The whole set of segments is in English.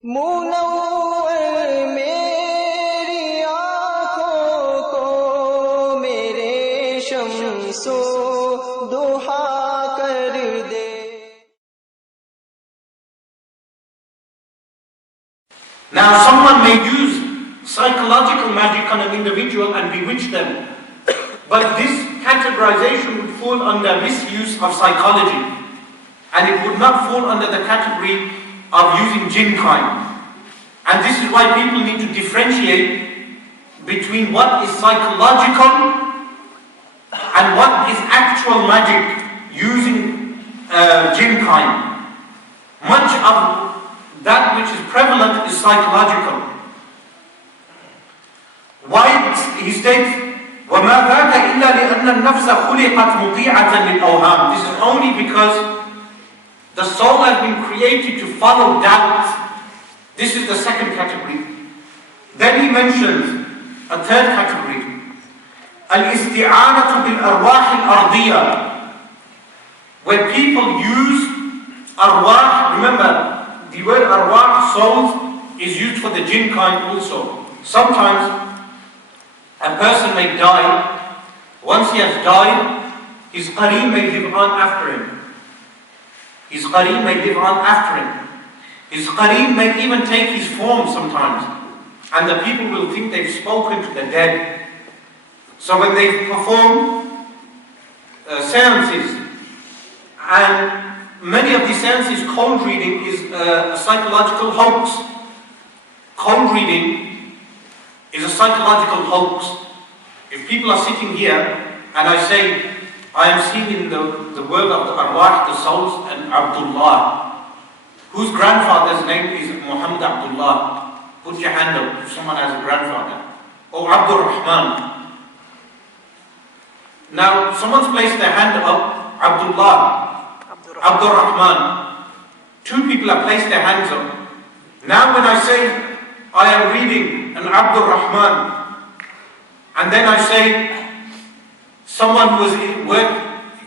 मुनव्वर मेरी आँखों को मेरे शम्सो दुहा कर दे। Now someone may use psychological magic on an individual and bewitch them, but this categorization would fall under misuse of psychology, and it would not fall under the category of using jinn kind. And this is why people need to differentiate between what is psychological and what is actual magic using jinn kind. Much of that which is prevalent is psychological. Why he states, وَمَا ذَاكَ إِلَّا لِأَنَّ النَّفْسَ خُلِقَتْ مُطِيعَةً لِلْأَوْهَامِ. This is only because the soul has been created to follow doubt. This is the second category. Then he mentions a third category. الْإِسْتِعَانَةُ بِالْأَرْوَاحِ الْأَرْضِيَّةِ, where people use arwah. Remember, the word arwah, souls, is used for the jinn kind also. Sometimes a person may die. Once he has died, his qareem may live on after him. His qareem may live on after him. His qareem may even take his form sometimes. And the people will think they've spoken to the dead. So when they perform seances, and many of these seances, cold reading is a psychological hoax. Cold reading is a psychological hoax. If people are sitting here and I say, I am seeing in the world of the arwah, the souls, and Abdullah, whose grandfather's name is Muhammad Abdullah. Put your hand up if someone has a grandfather. Or Abdul Rahman. Now, someone's placed their hand up, Abdullah, Abdul Rahman. Two people have placed their hands up. Now when I say, I am reading an Abdul Rahman, and then I say, someone who worked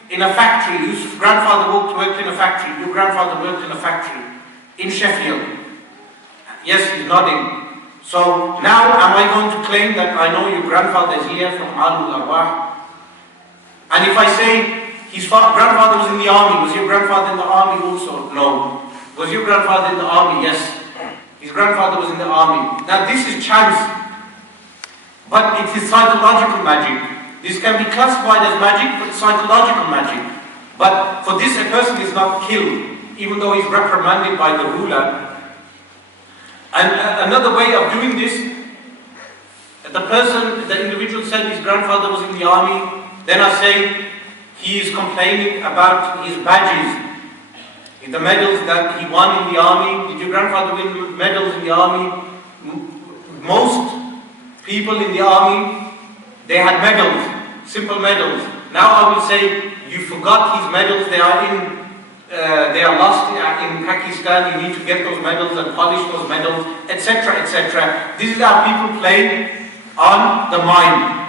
in a factory, whose grandfather worked in a factory, your grandfather worked in a factory in Sheffield. Yes, he's nodding. So now am I going to claim that I know your grandfather is here from Alul Arwah? And if I say his grandfather was in the army, was your grandfather in the army also? No. Was your grandfather in the army? Yes. His grandfather was in the army. Now this is chance, but it is psychological magic. This can be classified as magic, but psychological magic. But for this, a person is not killed, even though he's reprimanded by the ruler. And another way of doing this, the individual said his grandfather was in the army. Then I say he is complaining about his badges, the medals that he won in the army. Did your grandfather win medals in the army? Most people in the army, they had medals. Simple medals. Now I will say, you forgot his medals, they are lost in Pakistan, you need to get those medals and polish those medals, etc., etc. This is how people play on the mind.